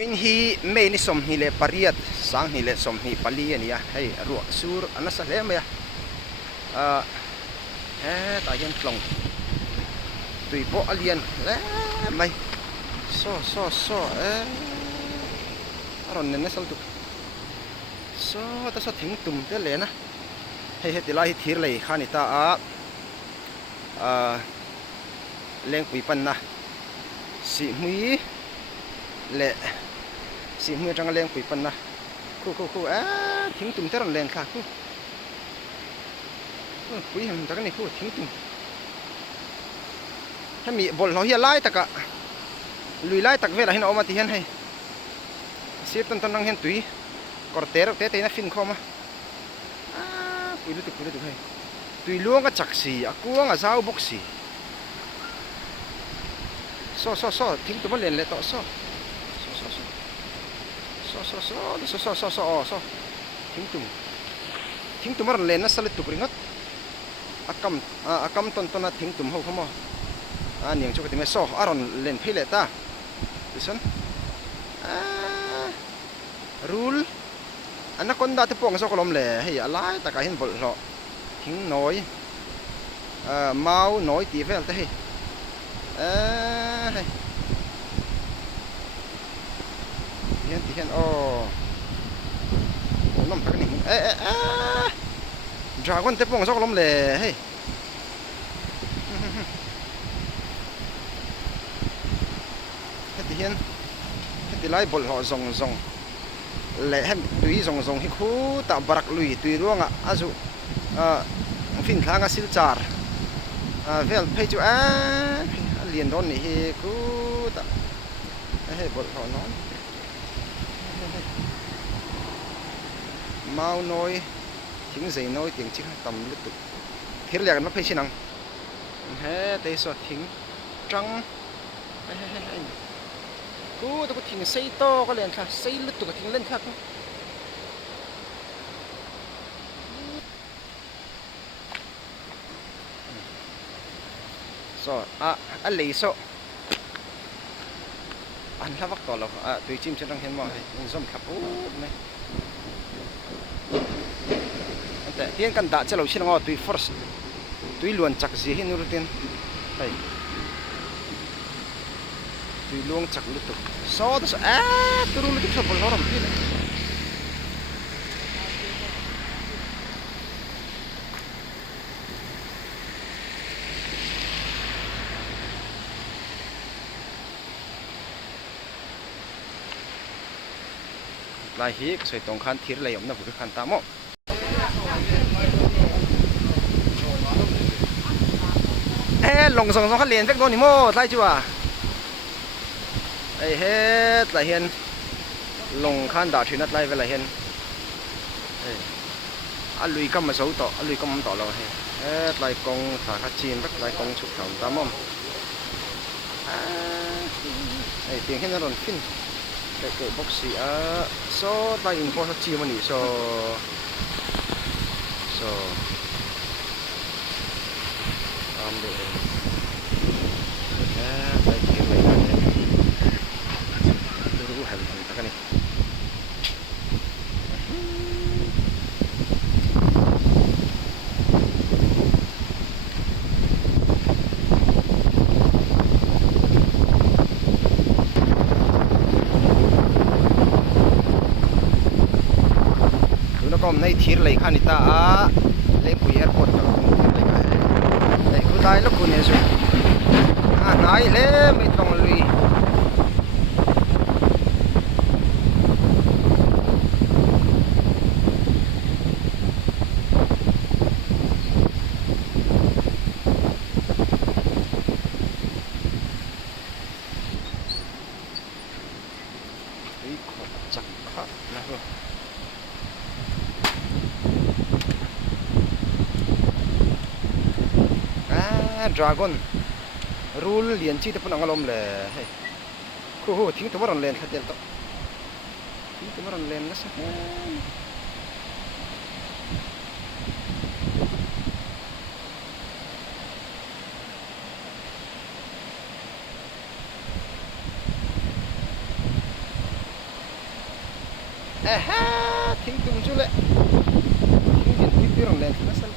in hi me ni som hi le pariat sang hi le som hi pali ania hei ruak sur anasa hle maya ta hian tlong tui po alian le mai so aron nen sal tu so ta so thing tum te le na hei he tilai thir lei khani ta a leng pui pan na si mui le si mui tang leng pui pan na khu thing tum te ron leng kha khu pui hem ta ni khu thing tum ha mi bol lo hi lai taka lui lai tak vela hin oma ti hian hei sir ton ton nang hen tui korter te na fin khoma pui lu tu hei tui luang ka chaksi akuang a zau boxi so thing tum len le to so thing tum ron len na salit tu pringot akam ton na thing tum ho khomo niang chu ka ti me so aron len phile ta listen rule anaconda te pong so kolom le hei alai ta ka hin bol ro thing noi mau noi ti vel te hei hei ti hian nom ta ni dragon te pong so kolom le hei hian ti lai bol ho zong le hem tui zong hi khu ta barak lui tui ruanga azu fin thanga silchar vel phei chu lian don ni hi khu ta he bol ho non mau noi thing zai noi tiếng chi tam lu tu thir lian ma phei chinang he te so thing trăng cú tôi có thình xây to có lên khá xây lứt tôi có thình lên khác không so anh lấy so anh là vắt to là tùy chim trên răng hiên mò này zoom khắp này anh tại tiên căn đã cho lâu xin ngò tùy first tùy luôn chắc gì hin nữa tiên đây tùy luôn chắc lứt tôi so đó tôi luôn lứt tôi bol horam pile lai hi soi tong khan thir lai om na bu khan ta mo long song khan len vek do ni mo lai chu ai hết là hiền lồng khan đảo thuyền lại về là hiền anh lùi cắm mà xấu tọ anh lùi cắm tọ rồi hết lại con thả cá chim rất lại con chụp thẳng tám mông tiếng hết nó còn phim cái boxy so lại info sao chim mà nhỉ so được hôm nay thir lấy khăn ta lấy quỷ airport lấy khu tai lúc này rồi nói lấy mấy tông lùi chắc khá là rồi dragon rule lian chi te pun angalom le hey khu thing tumaron len khatel to thing tumaron len na sa à ha thính tung chú lệ thính điện thính tiêu rồng đèn nó sân